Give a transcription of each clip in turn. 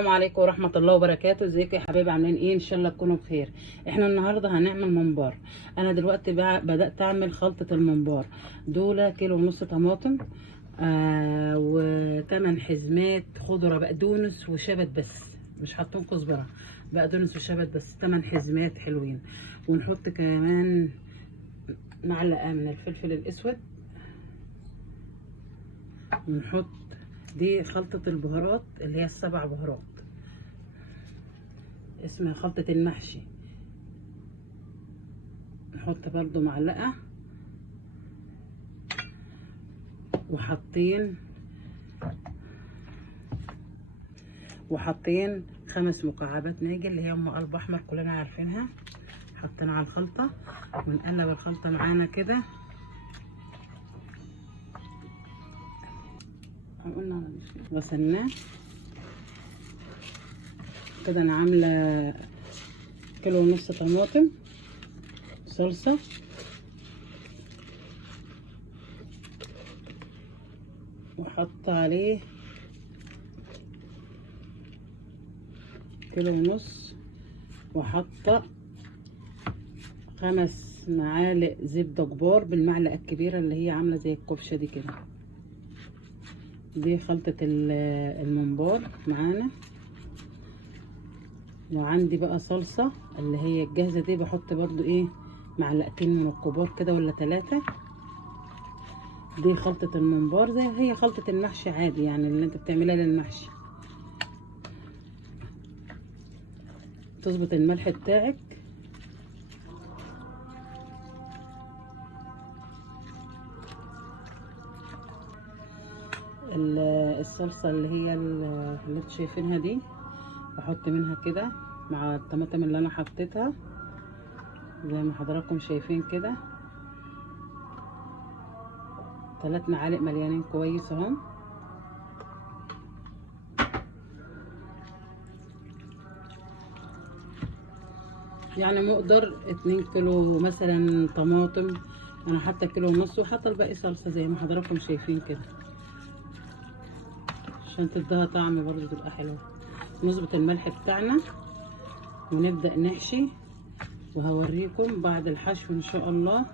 السلام عليكم ورحمة الله وبركاته. ازيكم يا حبايبي؟ عاملين ايه؟ ان شاء الله تكونوا بخير. احنا النهارده هنعمل ممبار. انا دلوقتي بدأت اعمل خلطة الممبار. دول كيلو ونص طماطم، و8 حزمات خضرة، بقدونس وشبت بس، مش حاطين كزبرة، بقدونس وشبت بس، 8 حزمات حلوين. ونحط كمان معلقة من الفلفل الاسود، ونحط دي خلطة البهارات اللي هي ال7 بهارات، اسمها خلطة المحشي. نحط برضو معلقة، وحاطين 5 مكعبات ماجي اللي هي ام قلب احمر كلنا عارفينها، حطينا على الخلطة. ونقلب الخلطة معانا كده. غسلناه كده. انا عاملة كيلو ونص طماطم، صلصة، وحط عليه كيلو ونص، وحاطة 5 معالق زبدة كبار بالمعلقة الكبيرة اللي هي عاملة زي الكبشة دي كده. دي خلطة الممبار معانا. وعندي بقى صلصة اللي هي الجاهزة دي، بحط برضو ايه معلقتين من الكبار كده ولا 3. دي خلطة الممبار زي هي خلطة المحشي عادي، يعني اللي انت بتعملها للمحشي. تظبط الملح بتاعك. الصلصة اللي هي اللي انتوا شايفينها دي، بحط منها كده مع الطماطم اللي انا حطيتها زي ما حضراتكم شايفين كده. 3 معالق مليانين كويس اهم. يعني مقدر 2 كيلو مثلا طماطم، انا حاطه كيلو ونص، وحاطه الباقي صلصه زي ما حضراتكم شايفين كده، عشان تديها طعم برضو تبقى حلوه. نظبط الملح بتاعنا ونبدا نحشي، وهوريكم بعد الحشو ان شاء الله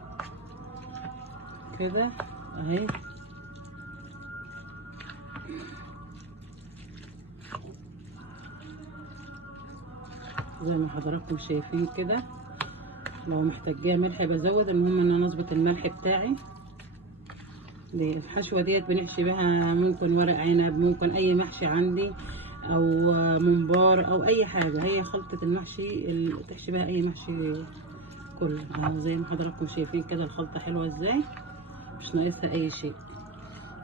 كده اهي. زي ما حضراتكم شايفين كده. لو محتاجاه ملح بزود، المهم ان انا اظبط الملح بتاعي. دي الحشوه ديت بنحشي بها ممكن ورق عنب، ممكن اي محشي عندي، او ممبار او اي حاجه. هي خلطه المحشي اللي تحشي بها اي محشي كله. زي ما حضراتكم شايفين كده الخلطه حلوه ازاي، مش ناقصها اي شيء،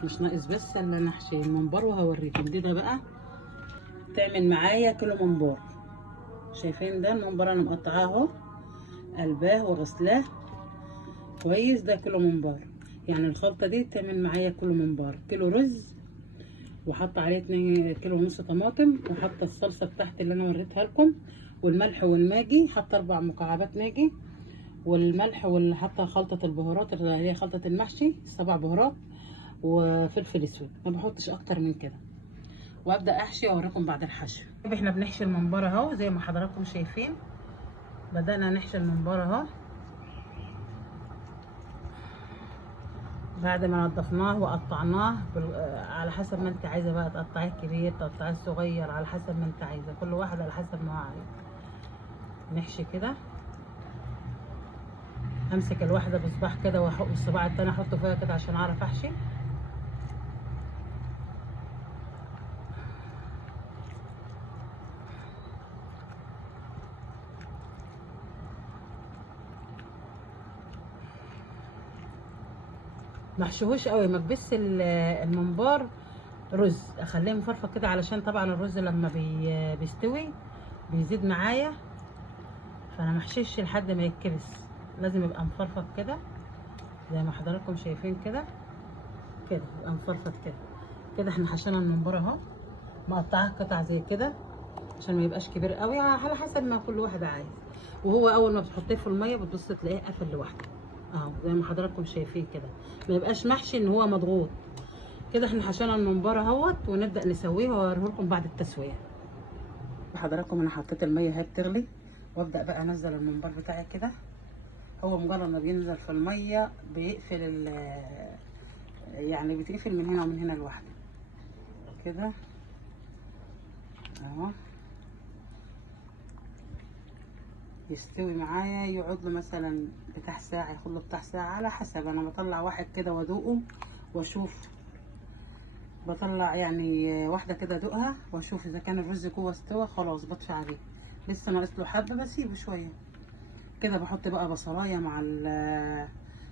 مش ناقص بس ان انا احشي الممبار. وهوريكم دي ده بقى تعمل معايا كيلو ممبار. شايفين ده الممبار انا مقطعاه اهو، قلباه وغسلاه كويس. ده كيلو ممبار، يعني الخلطه دي تعمل معايا كيلو ممبار. كيلو رز، وحط عليه 2 كيلو ونص طماطم، وحط الصلصه بتاعتي اللي انا وريتها لكم، والملح والماجي. حط 4 مكعبات ماجي والملح، واللي حاطه خلطه البهارات اللي هي خلطه المحشي 7 بهارات، وفلفل اسود. ما بحطش اكتر من كده. وابدا احشي واوريكم بعد الحشو. احنا بنحشي الممبار اهو زي ما حضراتكم شايفين. بدانا نحشي الممبار اهو بعد ما نضفناه وقطعناه على حسب ما انت عايزه بقى، تقطعيه كبير تقطعيه صغير، على حسب ما انت عايزه، كل واحد على حسب ما هو عايز. نحشي كده. امسك الواحده بصباع كده، واحط الصباع التاني احطه فيها كده عشان اعرف احشي. محشوهوش قوي، مكبس الممبار رز، اخليه مفرفط كده، علشان طبعا الرز لما بيستوي بيزيد معايا. فانا محشيش لحد ما يتكبس، لازم يبقى مفرفط كده زي ما حضراتكم شايفين كده. كده يبقى مفرفط كده. كده احنا حشينا الممبار اهو، مقطعاه قطع زي كده عشان ما يبقاش كبير قوي، على حسب ما كل واحد عايز. وهو اول ما بتحطيه في الميه بتبص تلاقيه قفل لوحده اهو زي ما حضراتكم شايفين كده. ما يبقاش محشي ان هو مضغوط. كده احنا حشينا الممبار اهوت، ونبدا نسويه واوريه لكم بعد التسويه. حضراتكم انا حطيت الميه اهي بتغلي، وابدا بقى انزل الممبار بتاعي كده. هو مجرد ما بينزل في الميه بيقفل يعني بتقفل من هنا ومن هنا لوحده كده اهو. يستوي معايا يقعد له مثلا بتاع ساعه، ياخد له بتاع ساعه على حسب. انا بطلع واحد كده وادوقه واشوف، بطلع يعني واحده كده ادوقها واشوف اذا كان الرز جوه استوى خلاص بطفي عليه. لسه ناقص له حبه بسيبه شويه كده. بحط بقى بصلايه مع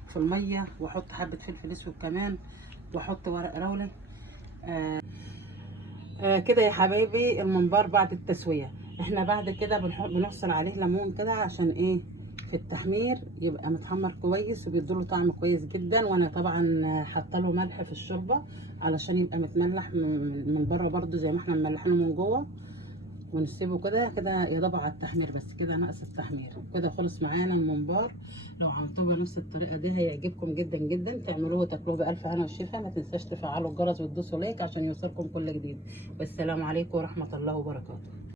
في الميه، واحط حبه فلفل اسود كمان، واحط ورق لوري. كده يا حبايبي الممبار بعد التسويه. احنا بعد كده بنعصر عليه ليمون كده عشان ايه؟ في التحمير يبقى متحمر كويس وبيديله طعم كويس جدا. وانا طبعا حاطه له ملح في الشوربه علشان يبقى متملح من بره برده زي ما احنا مملحينه من جوه. ونسيبه كده كده يضرب على التحمير بس كده، ناقص التحمير كده. خلص معانا الممبار. لو عملتوه بنفس الطريقه دي هيعجبكم جدا جدا. تعملوه وتاكلوه بالف هنا وشفا. ما تنساش تفعلوا الجرس وتدوسوا لايك عشان يوصلكم كل جديد. والسلام عليكم ورحمه الله وبركاته.